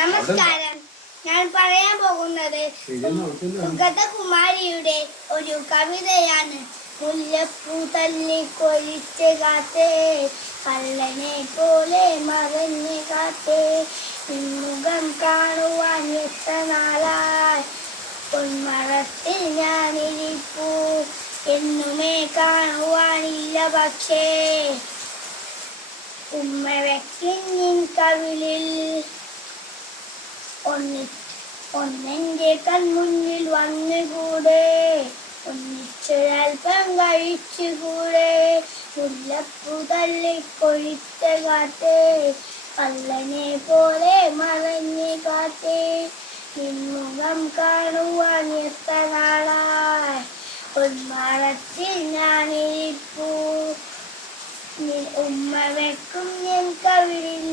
നമസ്കാരം. ഞാൻ പറയാൻ പോകുന്നത് സുഗതകുമാരിയുടെ ഒരു കവിതയാണ്. മുല്ലപ്പൂ തല്ലി കൊലിച്ച് കാത്തേ, കള്ളനെ പോലെ മറഞ്ഞ് കാത്തേ, മുഖം കാണുവാൻ എത്ര നാളായി പൊന്മറത്തിൽ ഞാനിരിപ്പൂ, എന്നുമേ കാണുവാനില്ല പക്ഷേ ഉമ്മ വെക്കിൻ കവിളിൽ ഒന്നെന്റെ കൺമുന്നിൽ വന്നുകൂടെ, ഒന്നിച്ചൊരൽപ്പം കഴിച്ചുകൂടെ, മുല്ലപ്പൂ തല്ലിക്കൊഴിച്ച കാത്തേ, കള്ളനെ പോലെ മറഞ്ഞ് കാത്തേ, നിൻമുഖം കാണുവാൻ എത്ര നാളായി പൊന്മറത്തിൽ ഞാനിരിപ്പൂ, ഉമ്മ വെക്കും ഞാൻ കവിളിൽ.